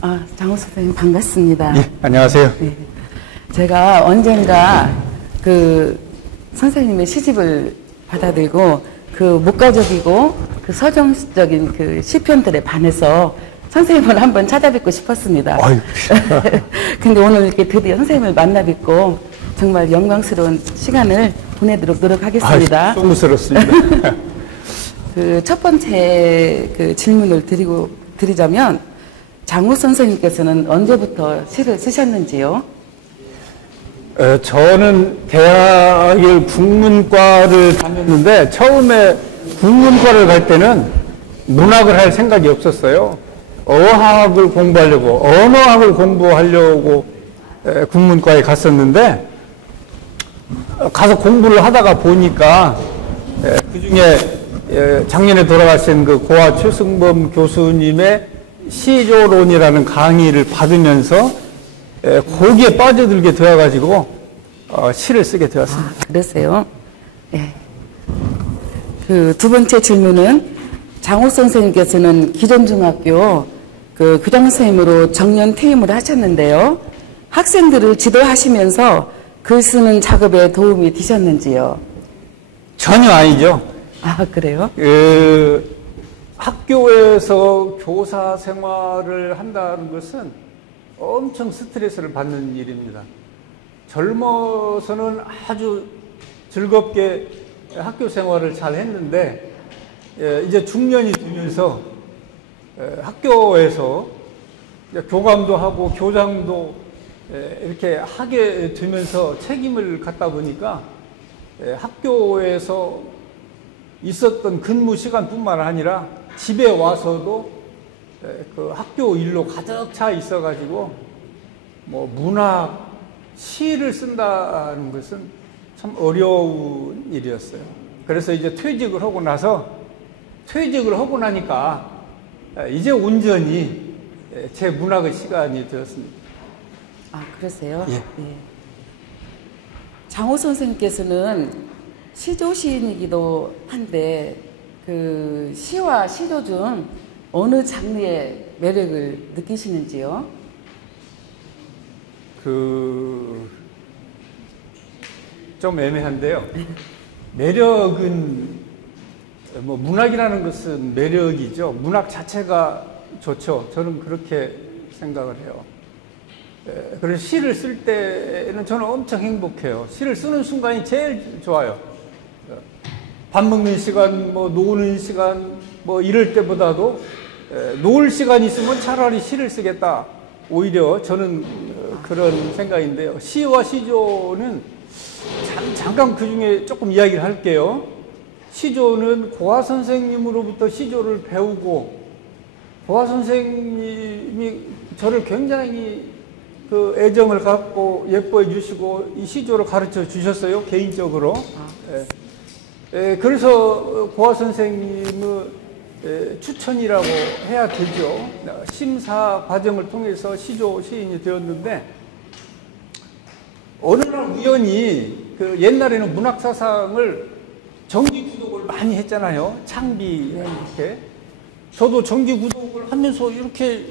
장호 선생님 반갑습니다. 예, 안녕하세요. 네. 제가 언젠가 그 선생님의 시집을 받아들고 그 목가적이고 그 서정적인 그 시편들에 반해서 선생님을 한번 찾아뵙고 싶었습니다. 근데 오늘 이렇게 드디어 선생님을 만나 뵙고 정말 영광스러운 시간을 보내도록 노력하겠습니다. 쑥스럽습니다. 그 첫 번째 그 질문을 드리자면 장호 선생님께서는 언제부터 시를 쓰셨는지요? 저는 대학을 국문과를 다녔는데 처음에 국문과를 갈 때는 문학을 할 생각이 없었어요. 어학을 공부하려고, 언어학을 공부하려고 국문과에 갔었는데 가서 공부를 하다가 보니까 그중에 작년에 돌아가신 그 고아 최승범 교수님의 시조론이라는 강의를 받으면서 거기에 빠져들게 되어가지고 시를 쓰게 되었습니다. 그러세요? 네. 그 두 번째 질문은 장호 선생님께서는 기존중학교 그 교장 선생님으로 정년 퇴임을 하셨는데요. 학생들을 지도하시면서 글 쓰는 작업에 도움이 되셨는지요? 전혀 아니죠. 그래요? 학교에서 교사 생활을 한다는 것은 엄청 스트레스를 받는 일입니다. 젊어서는 아주 즐겁게 학교 생활을 잘 했는데 이제 중년이 되면서 학교에서 교감도 하고 교장도 이렇게 하게 되면서 책임을 갖다 보니까 학교에서 있었던 근무 시간뿐만 아니라 집에 와서도 그 학교 일로 가득 차 있어가지고 뭐 문학, 시를 쓴다는 것은 참 어려운 일이었어요. 그래서 이제 퇴직을 하고 나니까 이제 온전히 제 문학의 시간이 되었습니다. 그러세요? 예. 네. 장호 선생님께서는 시조 시인이기도 한데 그 시와 시조 중 어느 장르의 매력을 느끼시는지요? 좀 애매한데요. 매력은 뭐 문학이라는 것은 매력이죠. 문학 자체가 좋죠. 저는 그렇게 생각을 해요. 그래서 시를 쓸 때는 저는 엄청 행복해요. 시를 쓰는 순간이 제일 좋아요. 밥 먹는 시간, 뭐 노는 시간, 뭐 이럴 때보다도 놀 시간이 있으면 차라리 시를 쓰겠다. 오히려 저는 그런 생각인데요. 시와 시조는 잠깐 그 중에 조금 이야기를 할게요. 시조는 고아 선생님으로부터 시조를 배우고 고아 선생님이 저를 굉장히 그 애정을 갖고 예뻐해 주시고 이 시조를 가르쳐 주셨어요. 개인적으로. 그래서 고아 선생님의 추천이라고 해야 되죠. 심사 과정을 통해서 시조 시인이 되었는데 어느 날 우연히 그 옛날에는 문학 사상을 정기 구독을 많이 했잖아요. 창비 이렇게. 저도 정기 구독을 하면서 이렇게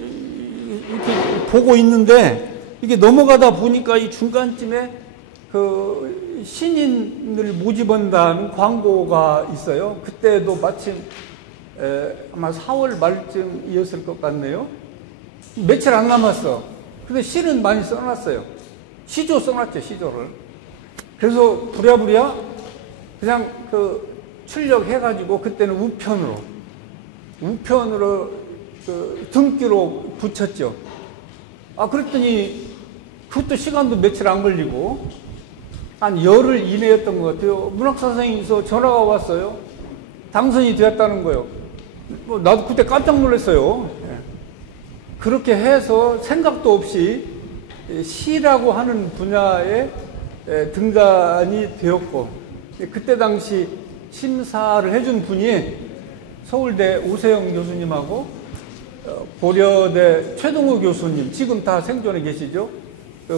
보고 있는데 이게 넘어가다 보니까 이 중간쯤에 그 신인을 모집한다는 광고가 있어요. 그때도 마침 아마 4월 말쯤이었을 것 같네요. 며칠 안 남았어. 근데 시는 많이 써놨어요. 시조 써놨죠, 시조를. 그래서 부랴부랴 그냥 그 출력해가지고 그때는 우편으로 그 등기로 붙였죠. 그랬더니 그것도 시간도 며칠 안 걸리고 한 열흘 이내였던 것 같아요. 문학 선생님께서 전화가 왔어요. 당선이 되었다는 거예요. 나도 그때 깜짝 놀랐어요. 그렇게 해서 생각도 없이 시라고 하는 분야에 등단이 되었고, 그때 당시 심사를 해준 분이 서울대 오세영 교수님하고 고려대 최동호 교수님, 지금 다 생존해 계시죠?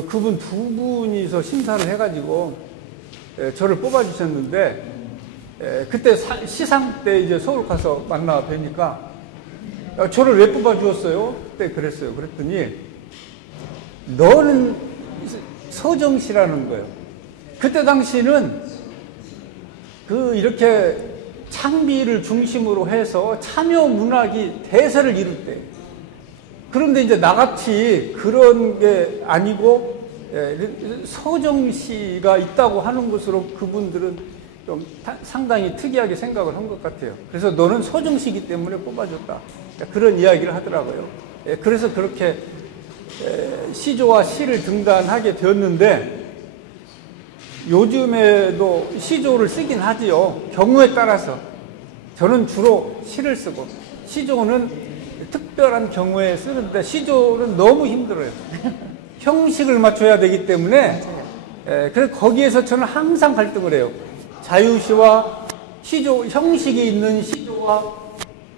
그분 두 분이서 심사를 해가지고 저를 뽑아주셨는데, 그때 시상 때 이제 서울 가서 만나 뵈니까 저를 왜 뽑아주었어요? 그때 그랬어요. 그랬더니 너는 서정시라는 거예요. 그때 당시는 이렇게 창비를 중심으로 해서 참여 문학이 대세를 이룰 때. 그런데 이제 나같이 그런 게 아니고 서정시가 있다고 하는 것으로 그분들은 좀 상당히 특이하게 생각을 한 것 같아요. 그래서 너는 서정시이기 때문에 뽑아줬다. 그런 이야기를 하더라고요. 그래서 그렇게 시조와 시를 등단하게 되었는데 요즘에도 시조를 쓰긴 하지요. 경우에 따라서. 저는 주로 시를 쓰고 시조는 특별한 경우에 쓰는데 시조는 너무 힘들어요. 형식을 맞춰야 되기 때문에 그래서 거기에서 저는 항상 갈등을 해요. 자유시와 시조, 형식이 있는 시조와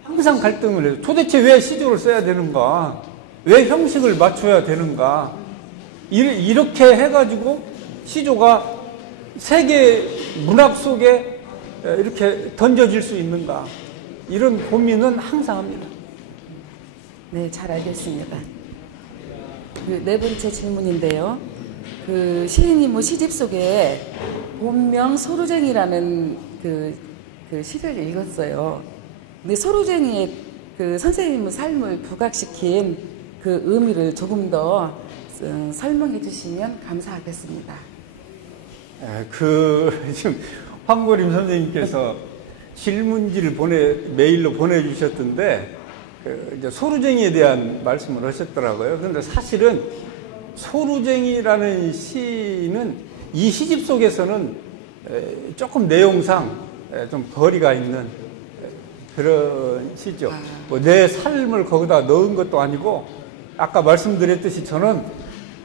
항상 갈등을 해요. 도대체 왜 시조를 써야 되는가? 왜 형식을 맞춰야 되는가? 이렇게 해가지고 시조가 세계 문학 속에 이렇게 던져질 수 있는가? 이런 고민은 항상 합니다. 네, 잘 알겠습니다. 네 번째 질문인데요. 시인이 시집 속에 본명 소루쟁이라는 그 시를 읽었어요. 근데 소루쟁이의 선생님의 삶을 부각시킨 그 의미를 조금 더 설명해 주시면 감사하겠습니다. 지금 황고림 선생님께서 질문지를 메일로 보내주셨던데, 이제 소루쟁이에 대한 말씀을 하셨더라고요. 그런데 사실은 소루쟁이라는 시는 이 시집 속에서는 조금 내용상 좀 거리가 있는 그런 시죠. 내 삶을 거기다 넣은 것도 아니고, 아까 말씀드렸듯이 저는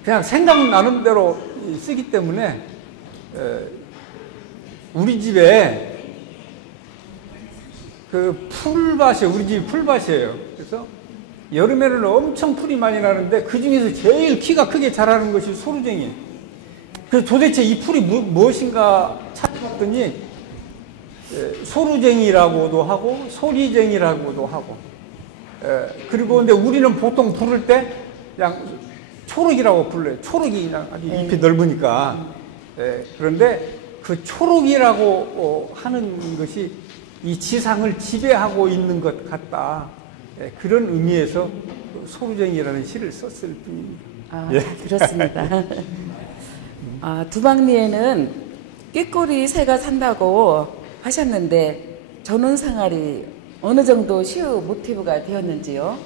그냥 생각나는 대로 쓰기 때문에 우리 집에 풀밭이에요. 우리 집이 풀밭이에요. 그래서 여름에는 엄청 풀이 많이 나는데 그 중에서 제일 키가 크게 자라는 것이 소루쟁이에요. 그래서 도대체 이 풀이 무엇인가 찾아봤더니 소루쟁이라고도 하고 소리쟁이라고도 하고, 그리고 근데 우리는 보통 부를 때 그냥 초록이라고 불러요. 초록이 그냥 아주 잎이 넓으니까. 그런데 그 초록이라고 하는 것이 이 지상을 지배하고 있는 것 같다. 그런 의미에서 소루쟁이라는 시를 썼을 뿐입니다. 예. 그렇습니다. 두방리에는 꾀꼬리 새가 산다고 하셨는데 전원상아리 어느 정도 시의 모티브가 되었는지요?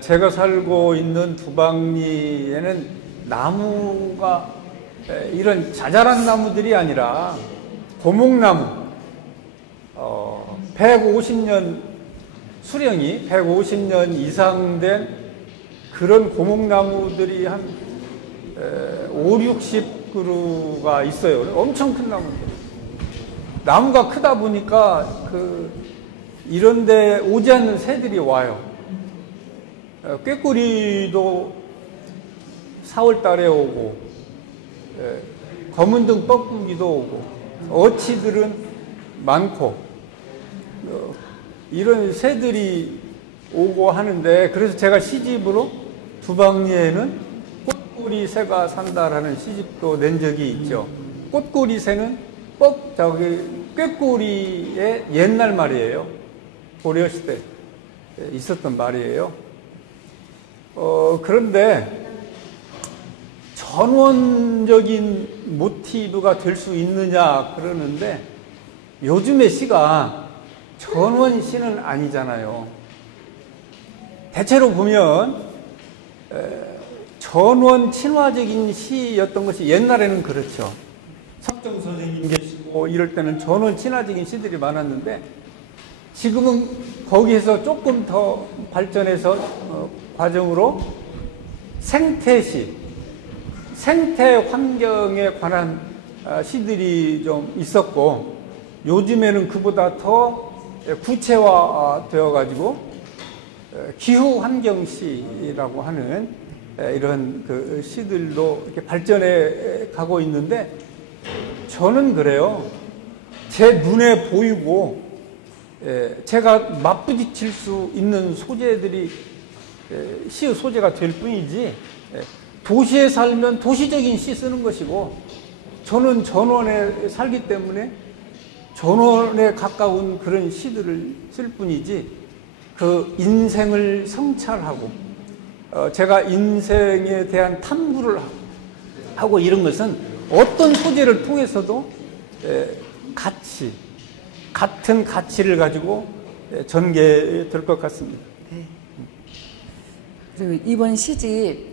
제가 살고 있는 두방리에는 나무가 이런 자잘한 나무들이 아니라 고목나무, 150년 수령이 150년 이상 된 그런 고목나무들이 한 5, 60그루가 있어요. 엄청 큰 나무들. 나무가 크다 보니까 이런데 오지 않는 새들이 와요. 꾀꼬리도 4월 달에 오고, 검은등 뻐꾸기도 오고, 어치들은 많고, 이런 새들이 오고 하는데, 그래서 제가 시집으로 두방리에는 꽃꼬리 새가 산다라는 시집도 낸 적이 있죠. 꽃꼬리 새는 꾀꼬리의 옛날 말이에요. 고려시대 있었던 말이에요. 그런데 전원적인 모티브가 될 수 있느냐 그러는데, 요즘의 시가 전원시는 아니잖아요. 대체로 보면 전원 친화적인 시였던 것이 옛날에는 그렇죠. 석정 선생님 계시고 이럴 때는 전원 친화적인 시들이 많았는데, 지금은 거기에서 조금 더 발전해서 과정으로 생태시, 생태 환경에 관한 시들이 좀 있었고, 요즘에는 그보다 더 구체화되어 가지고 기후 환경 시라고 하는 이런 시들로 이렇게 발전해 가고 있는데, 저는 그래요. 제 눈에 보이고 제가 맞부딪힐 수 있는 소재들이 시의 소재가 될 뿐이지 도시에 살면 도시적인 시 쓰는 것이고 저는 전원에 살기 때문에 전원에 가까운 그런 시들을 쓸 뿐이지 그 인생을 성찰하고 제가 인생에 대한 탐구를 하고 이런 것은 어떤 소재를 통해서도 같은 가치를 가지고 전개될 것 같습니다. 네. 그리고 이번 시집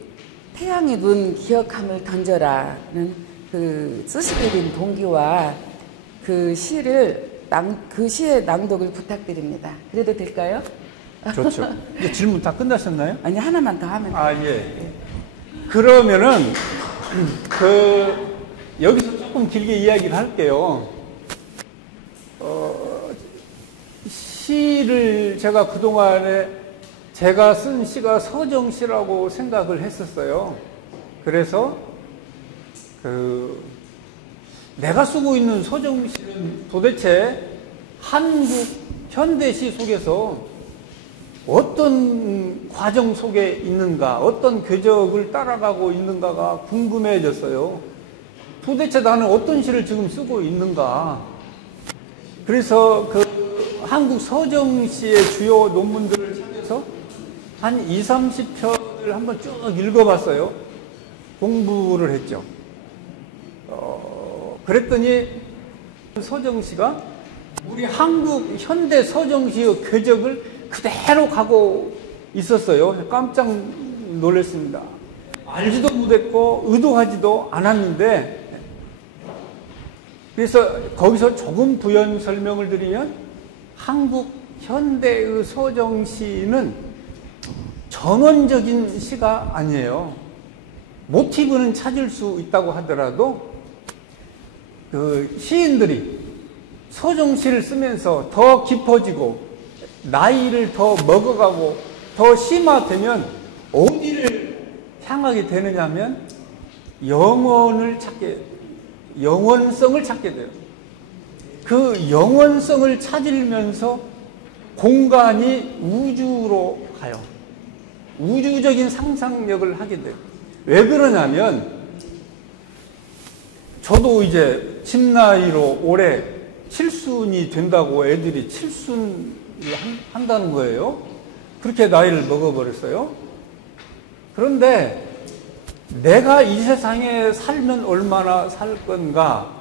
태양의 눈 기억함을 던져라는 그 쓰시게 된 동기와 그 그 시의 낭독을 부탁드립니다. 그래도 될까요? 좋죠. 이제 질문 다 끝나셨나요? 아니, 하나만 더 하면 돼요. 예. 그러면은 여기서 조금 길게 이야기를 할게요. 시를 제가 그동안에 제가 쓴 시가 서정시라고 생각을 했었어요. 그래서 내가 쓰고 있는 서정시는 도대체 한국 현대시 속에서 어떤 과정 속에 있는가, 어떤 궤적을 따라가고 있는가가 궁금해졌어요. 도대체 나는 어떤 시를 지금 쓰고 있는가. 그래서 한국 서정시의 주요 논문들을 찾아서 한 20, 30편을 한번 쭉 읽어봤어요. 공부를 했죠. 그랬더니 서정시가 우리 한국 현대 서정시의 궤적을 그대로 가고 있었어요. 깜짝 놀랐습니다. 알지도 못했고 의도하지도 않았는데, 그래서 거기서 조금 부연 설명을 드리면 한국 현대의 서정시는 전원적인 시가 아니에요. 모티브는 찾을 수 있다고 하더라도 시인들이 서정시를 쓰면서 더 깊어지고 나이를 더 먹어가고 더 심화되면 어디를 향하게 되느냐면 영원성을 찾게 돼요. 그 영원성을 찾으면서 공간이 우주로 가요. 우주적인 상상력을 하게 돼요. 왜 그러냐면 저도 이제 칩나이로 올해 칠순이 된다고 애들이 칠순을 한다는 거예요. 그렇게 나이를 먹어버렸어요. 그런데 내가 이 세상에 살면 얼마나 살 건가?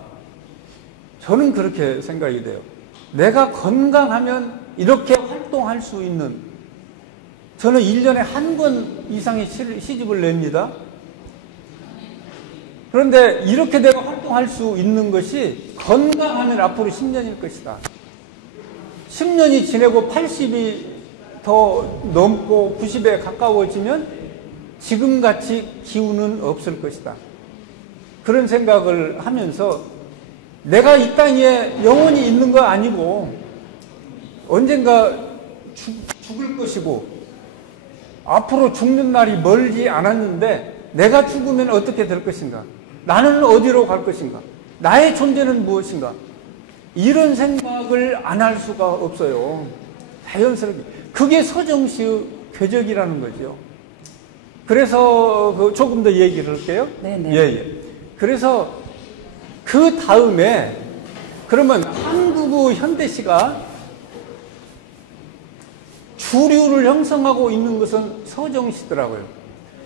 저는 그렇게 생각이 돼요. 내가 건강하면 이렇게 활동할 수 있는, 저는 1년에 한 권 이상의 시집을 냅니다. 그런데 이렇게 내가 활동할 수 있는 것이 건강하면 앞으로 10년일 것이다. 10년이 지내고 80이 더 넘고 90에 가까워지면 지금같이 기운은 없을 것이다. 그런 생각을 하면서 내가 이 땅에 영원히 있는 거 아니고 언젠가 죽을 것이고 앞으로 죽는 날이 멀지 않았는데 내가 죽으면 어떻게 될 것인가? 나는 어디로 갈 것인가? 나의 존재는 무엇인가? 이런 생각을 안 할 수가 없어요. 자연스럽게. 그게 서정시의 궤적이라는 거죠. 그래서 조금 더 얘기를 할게요. 네네. 예. 그래서 그 다음에 그러면 한국의 현대시가 주류를 형성하고 있는 것은 서정시더라고요.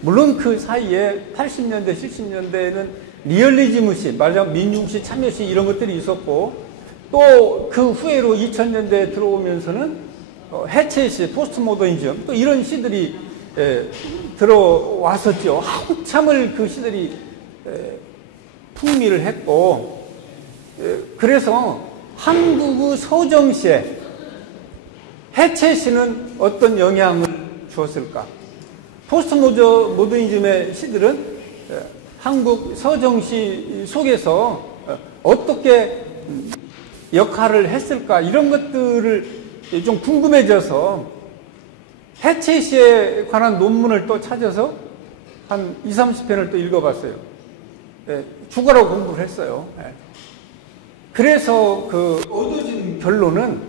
물론 그 사이에 80년대, 70년대에는 리얼리즘시, 말하자면 민중시, 참여시 이런 것들이 있었고 또 그 후에로 2000년대에 들어오면서는 해체시, 포스트모더니즘 또 이런 시들이 들어왔었죠. 한참을 그 시들이 풍미를 했고 그래서 한국의 서정시에 해체시는 어떤 영향을 주었을까? 포스트모더니즘의 시들은 한국 서정시 속에서 어떻게 역할을 했을까? 이런 것들을 좀 궁금해져서 해체시에 관한 논문을 또 찾아서 한 20, 30편을 또 읽어봤어요. 죽어라고 공부를 했어요. 그래서 얻어진 결론은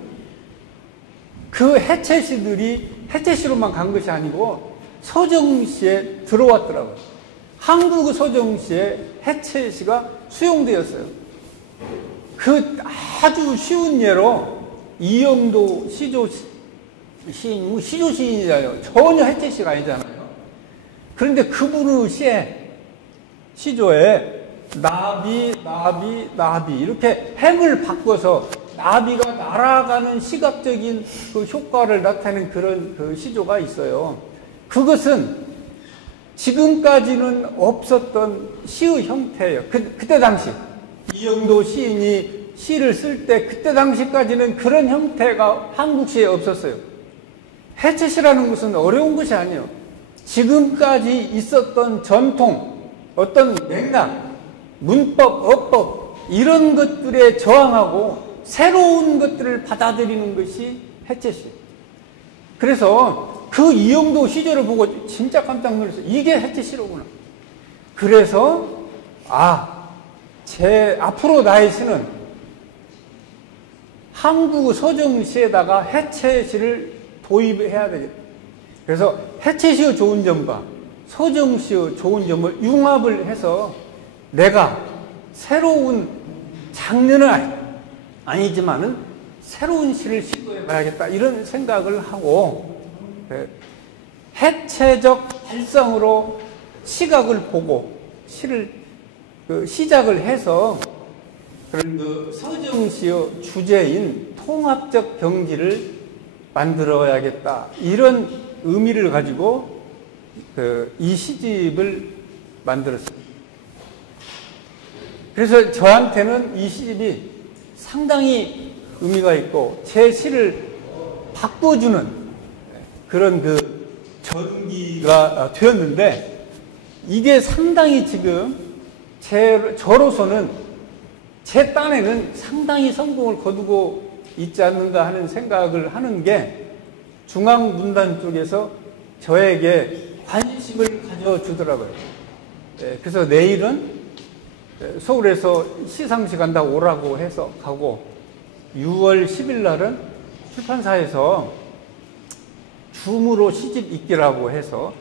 그 해체시들이 해체시로만 간 것이 아니고 서정시에 들어왔더라고요. 한국 서정시에 해체시가 수용되었어요. 그 아주 쉬운 예로 이영도 시조 시인, 시조 시인이잖아요. 전혀 해체시가 아니잖아요. 그런데 그분의 시조에 나비 이렇게 행을 바꿔서 나비가 날아가는 시각적인 그 효과를 나타내는 그런 그 시조가 있어요. 그것은 지금까지는 없었던 시의 형태예요. 그때 당시 이영도 시인이 시를 쓸 때 그때 당시까지는 그런 형태가 한국 시에 없었어요. 해체시라는 것은 어려운 것이 아니에요. 지금까지 있었던 전통, 어떤 맥락, 문법, 어법 이런 것들에 저항하고 새로운 것들을 받아들이는 것이 해체시. 그래서 그 이영도 시조를 보고 진짜 깜짝 놀랐어요. 이게 해체시로구나. 그래서 앞으로 나의 시는 한국 서정시에다가 해체시를 도입해야 되겠다. 그래서 해체시의 좋은 점과 서정시의 좋은 점을 융합을 해서 내가 새로운 장르는 아니지만은 새로운 시를 시도해 봐야겠다 이런 생각을 하고 해체적 발상으로 시각을 보고 시를 시작을 해서 그런 그 서정시의 주제인 통합적 경지를 만들어야겠다 이런 의미를 가지고 이 시집을 만들었습니다. 그래서 저한테는 이 시집이 상당히 의미가 있고 제 시를 바꿔주는 그런 그 전기가 되었는데 이게 상당히 지금 저로서는 제 딴에는 상당히 성공을 거두고 있지 않는가 하는 생각을 하는 게 중앙문단 쪽에서 저에게 관심을 가져주더라고요. 그래서 내일은 서울에서 시상식 간다고 오라고 해서 가고 6월 10일 날은 출판사에서 줌으로 시집 읽기라고 해서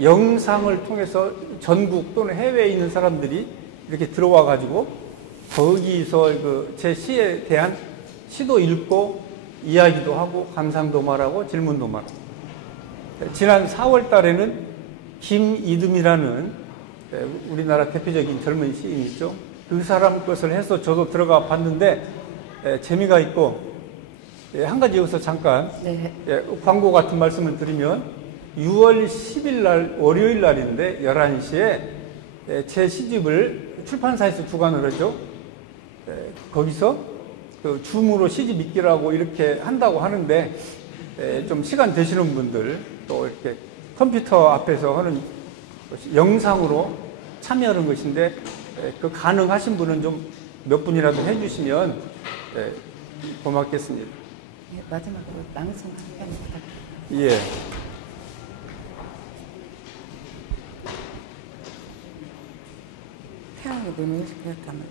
영상을 통해서 전국 또는 해외에 있는 사람들이 이렇게 들어와 가지고 거기서 제 시에 대한 시도 읽고 이야기도 하고 감상도 말하고 질문도 말하고 지난 4월 달에는 김이듬이라는 우리나라 대표적인 젊은 시인이죠. 그 사람 것을 해서 저도 들어가 봤는데 재미가 있고 한 가지 여기서 잠깐 광고 같은 말씀을 드리면 6월 10일 날 월요일 날인데 11시에 제 시집을 출판사에서 주관을 하죠. 거기서 그 줌으로 시집 읽기라고 이렇게 한다고 하는데 좀 시간 되시는 분들 또 이렇게 컴퓨터 앞에서 하는 영상으로 참여하는 것인데 그 가능하신 분은 좀 몇 분이라도 해주시면 고맙겠습니다. 마지막으로 낭송 한 편 부탁드립니다. 예. 태양의 눈을 기억하면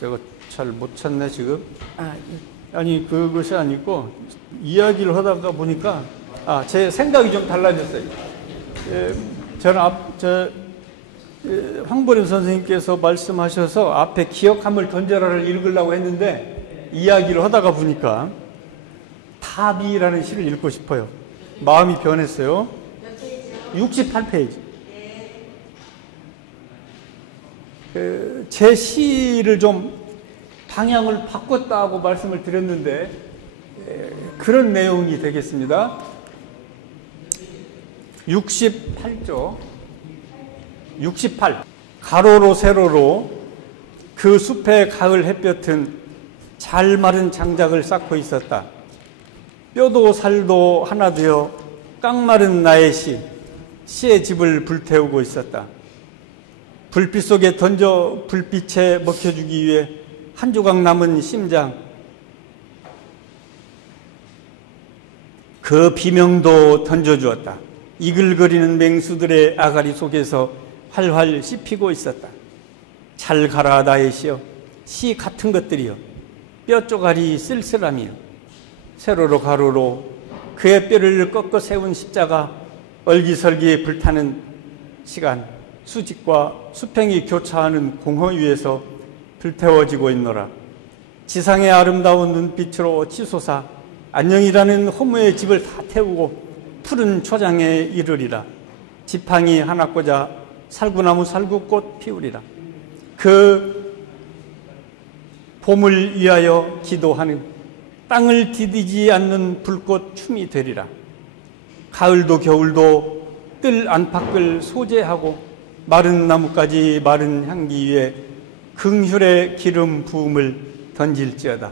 저거 잘 못 찾네 지금. 예. 아니 그것이 아니고 이야기를 하다가 보니까 제 생각이 좀 달라졌어요. 저는 황보림 선생님께서 말씀하셔서 앞에 기억함을 던져라를 읽으려고 했는데 이야기를 하다가 보니까 답이라는 시를 읽고 싶어요. 마음이 변했어요. 68페이지. 제 시를 좀 방향을 바꿨다고 말씀을 드렸는데 그런 내용이 되겠습니다. 68조 68 가로로 세로로 그 숲의 가을 햇볕은 잘 마른 장작을 쌓고 있었다. 뼈도 살도 하나 되어 깡마른 나의 시의 집을 불태우고 있었다. 불빛 속에 던져 불빛에 먹혀주기 위해 한 조각 남은 심장, 그 비명도 던져주었다. 이글거리는 맹수들의 아가리 속에서 활활 씹히고 있었다. 잘 가라 나의 시여, 씨 같은 것들이여, 뼈 쪼가리 쓸쓸함이여. 세로로 가로로 그의 뼈를 꺾어 세운 십자가, 얼기설기 불타는 시간, 수직과 수평이 교차하는 공허 위에서 불태워지고 있노라. 지상의 아름다운 눈빛으로 치솟아 안녕이라는 허무의 집을 다 태우고 푸른 초장에 이르리라. 지팡이 하나 꽂아 살구나무 살구꽃 피우리라. 그 봄을 위하여 기도하는 땅을 디디지 않는 불꽃 춤이 되리라. 가을도 겨울도 뜰 안팎을 소재하고 마른 나뭇가지 마른 향기 위에 긍휼의 기름 부음을 던질지어다.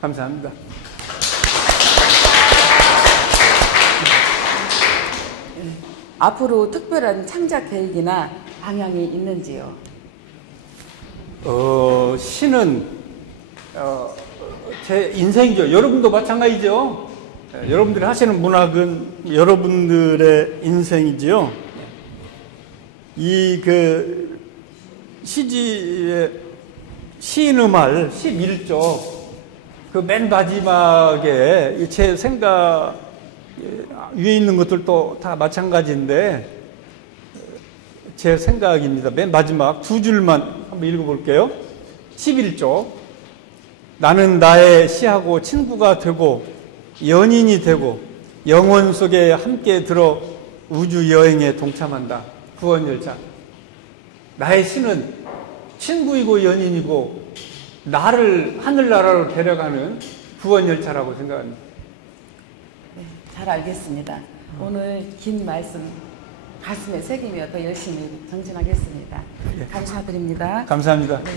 감사합니다. 앞으로 특별한 창작 계획이나 방향이 있는지요? 시는 제 인생이죠. 여러분도 마찬가지죠. 여러분들이 하시는 문학은 여러분들의 인생이지요. 이 시지의 시인음할 11조 그 맨 마지막에 제 생각 위에 있는 것들도 다 마찬가지인데 제 생각입니다. 맨 마지막 두 줄만 한번 읽어볼게요. 11조. 나는 나의 시하고 친구가 되고 연인이 되고 영혼 속에 함께 들어 우주 여행에 동참한다. 구원열차. 나의 시는 친구이고 연인이고 나를 하늘나라로 데려가는 구원열차라고 생각합니다. 네, 잘 알겠습니다. 오늘 긴 말씀 가슴에 새기며 더 열심히 정진하겠습니다. 예. 감사드립니다. 감사합니다. 네.